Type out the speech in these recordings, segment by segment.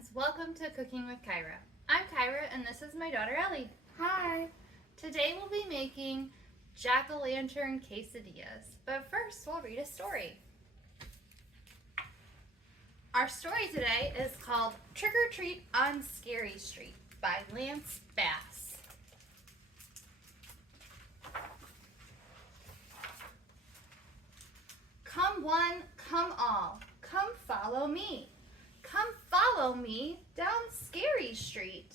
friends, welcome to Cooking with Kyra. I'm Kyra and this is my daughter Ellie. Hi. Today we'll be making jack-o'-lantern quesadillas, but first we'll read a story. Our story today is called Trick or Treat on Scary Street by Lance Bass. Come one, come all, come follow me. Come follow me down Scary Street.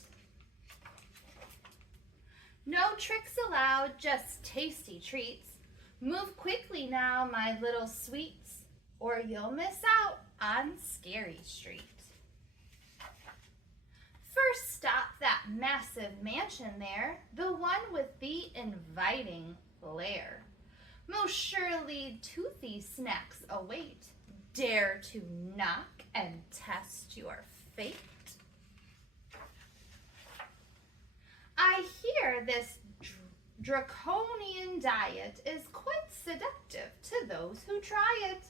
No tricks allowed, just tasty treats. Move quickly now, my little sweets, or you'll miss out on Scary Street. First stop that massive mansion there, the one with the inviting lair. Most surely toothy snacks await. Dare to knock and test your fate? I hear this draconian diet is quite seductive to those who try it.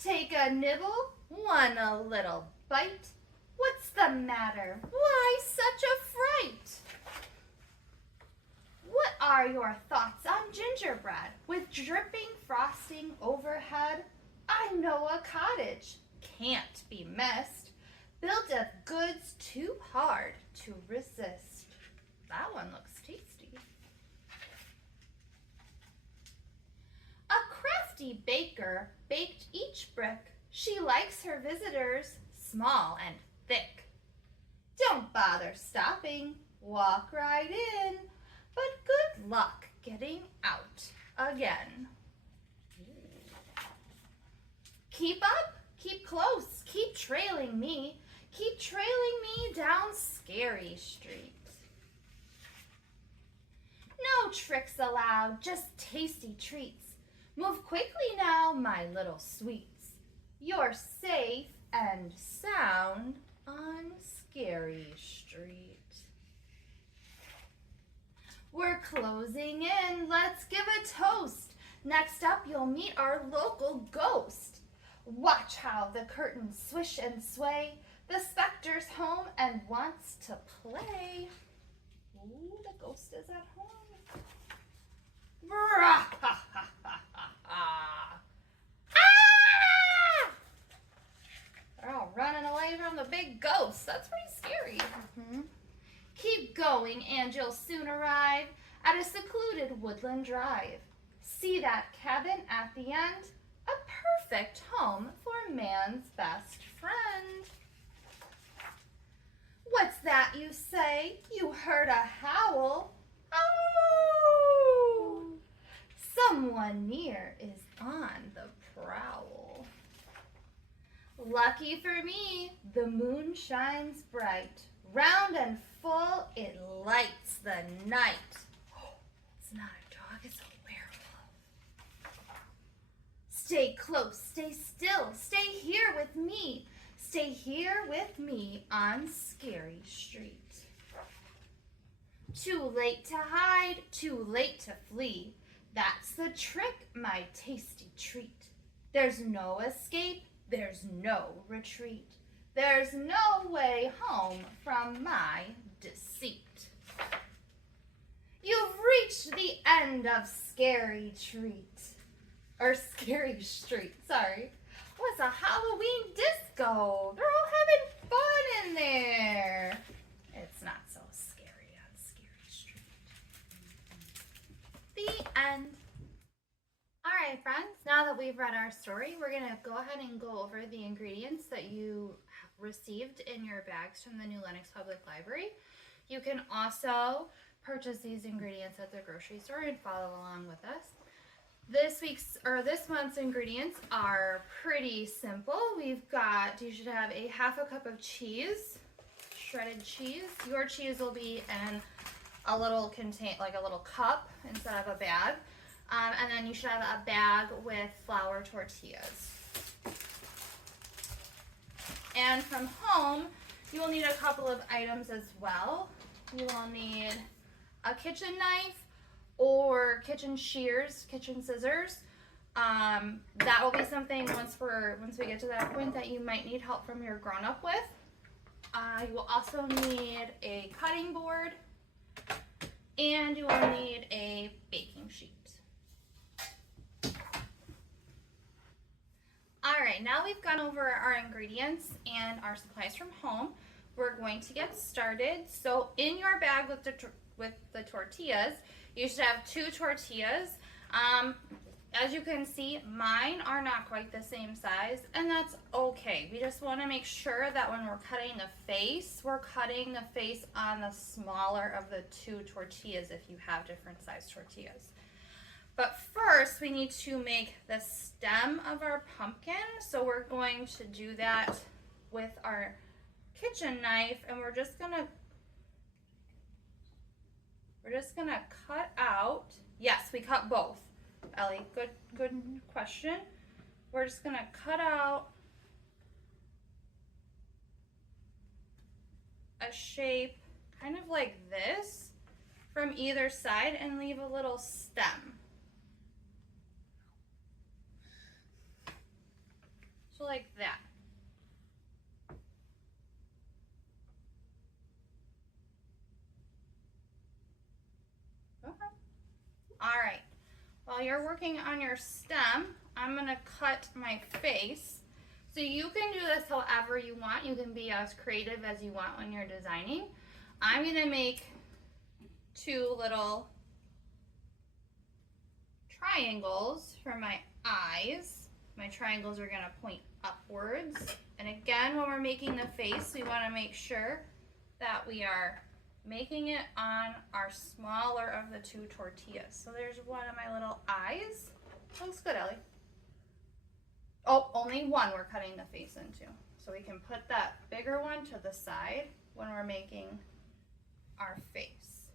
Take a nibble, one a little bite. What's the matter? Why such a fright? What are your thoughts on gingerbread with dripping frosting overhead? I know a cottage can't be missed, built of goods too hard to resist. That one looks tasty. A crafty baker baked each brick. She likes her visitors small and thick. Don't bother stopping, walk right in, but good luck getting out again. Keep up, keep close, keep trailing me down Scary Street. No tricks allowed, just tasty treats. Move quickly now, my little sweets. You're safe and sound on Scary Street. We're closing in, let's give a toast. Next up, you'll meet our local ghost. Watch how the curtains swish and sway. The specter's home and wants to play. Ooh, the ghost is at home. They're all running away from the big ghost. That's pretty scary. Keep going and you'll soon arrive at a secluded woodland drive. See that cabin at the end? A perfect home for man's best friend. What's that you say? You heard a howl. Oh! Someone near is on the prowl. Lucky for me, the moon shines bright. Round and full, it lights the night. It's not a dog, it's a werewolf. Stay close, stay still, stay here with me. Stay here with me on Scary Street. Too late to hide, too late to flee. That's the trick, my tasty treat. There's no escape, there's no retreat. There's no way home from my deceit. You've reached the end of Scary Street, sorry. What's a Halloween disco? They're all having fun in there. It's not so scary on Scary Street. The end. All right, friends, now that we've read our story, we're going to go ahead and go over the ingredients that you received in your bags from the New Lenox Public Library. You can also purchase these ingredients at the grocery store and follow along with us. This month's ingredients are pretty simple. You should have a half a cup of cheese, shredded cheese. Your cheese will be in a little cup instead of a bag. And then you should have a bag with flour tortillas. And from home, you will need a couple of items as well. You will need a kitchen knife or kitchen shears, kitchen scissors. That will be something once we get to that point that you might need help from your grown-up with. You will also need a cutting board, and you will need a baking sheet. All right, now we've gone over our ingredients and our supplies from home. We're going to get started. So in your bag with the tortillas, you should have 2 tortillas. As you can see, mine are not quite the same size, and that's okay. We just want to make sure that when we're cutting the face, we're cutting the face on the smaller of the 2 tortillas if you have different size tortillas. But first, we need to make the stem of our pumpkin. So we're going to do that with our kitchen knife, and we're just gonna cut out. Yes, we cut both. Ellie, good question. We're just gonna cut out a shape kind of like this from either side and leave a little stem. So like that. Okay. All right. While you're working on your stem, I'm gonna cut my face. So you can do this however you want. You can be as creative as you want when you're designing. I'm gonna make 2 little triangles for my eyes. My triangles are gonna point upwards. And again, when we're making the face, we wanna make sure that we are making it on our smaller of the 2 tortillas. So there's one of my little eyes. Looks good, Ellie. Oh, only one we're cutting the face into. So we can put that bigger one to the side when we're making our face.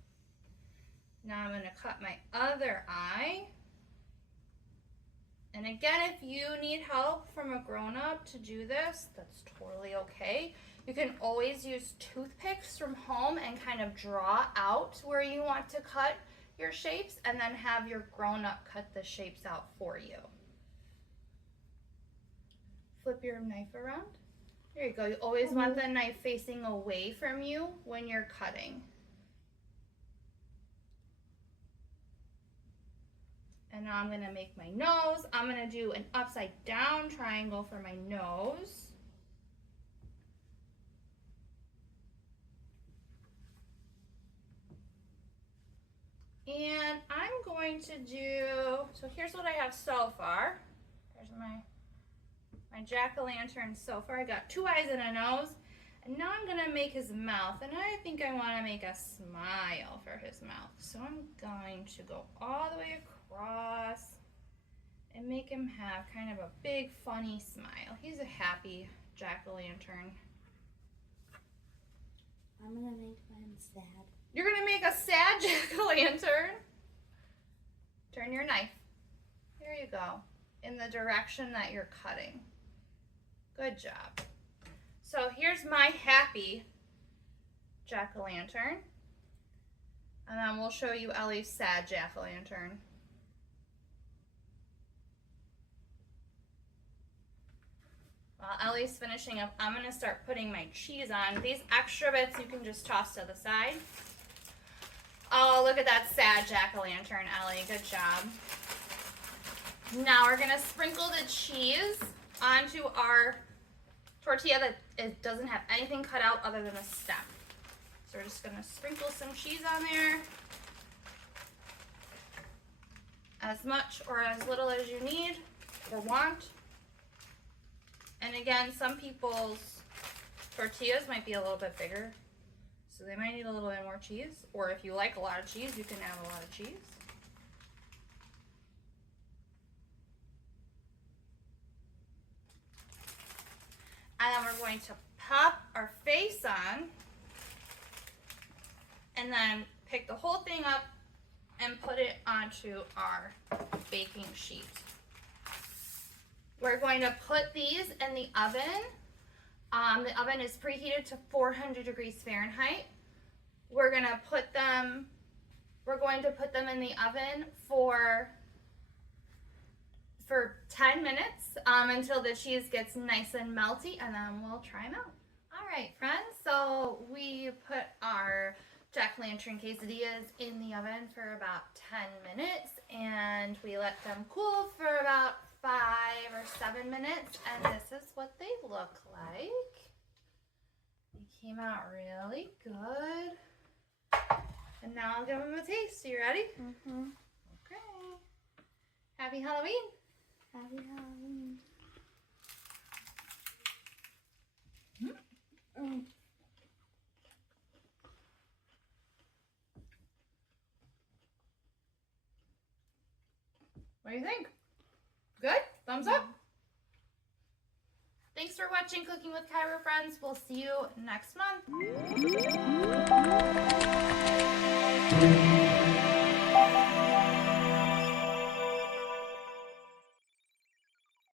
Now I'm gonna cut my other eye. And again, if you need help from a grown-up to do this, that's totally okay. You can always use toothpicks from home and kind of draw out where you want to cut your shapes, and then have your grown-up cut the shapes out for you. Flip your knife around. There you go. You always want the knife facing away from you when you're cutting. And now I'm gonna make my nose. I'm gonna do an upside down triangle for my nose. And I'm going to do, so here's what I have so far. There's my jack-o'-lantern so far. I got 2 eyes and a nose. And now I'm gonna make his mouth, and I think I wanna make a smile for his mouth. So I'm going to go all the way across and make him have kind of a big, funny smile. He's a happy jack-o'-lantern. I'm gonna make him sad. You're gonna make a sad jack-o'-lantern? Turn your knife. There you go. In the direction that you're cutting. Good job. So here's my happy jack-o'-lantern. And then we'll show you Ellie's sad jack-o'-lantern. While Ellie's finishing up, I'm gonna start putting my cheese on. These extra bits you can just toss to the side. Oh, look at that sad jack-o'-lantern, Ellie. Good job. Now we're gonna sprinkle the cheese onto our tortilla that doesn't have anything cut out other than a stem. So we're just gonna sprinkle some cheese on there. As much or as little as you need or want. And again, some people's tortillas might be a little bit bigger, so they might need a little bit more cheese. Or if you like a lot of cheese, you can add a lot of cheese. And then we're going to pop our face on, and then pick the whole thing up and put it onto our baking sheet. We're going to put these in the oven. The oven is preheated to 400 degrees Fahrenheit. We're going to put them in the oven for 10 minutes until the cheese gets nice and melty, and then we'll try them out. All right, friends. So we put our jack-o'-lantern quesadillas in the oven for about 10 minutes and we let them cool for about 5 or 7 minutes, and this is what they look like. They came out really good. And now I'll give them a taste. Are you ready? Mm-hmm. Okay. Happy Halloween. Happy Halloween. What do you think? Good? Thumbs up? Thanks for watching Cooking with Kyra, friends. We'll see you next month.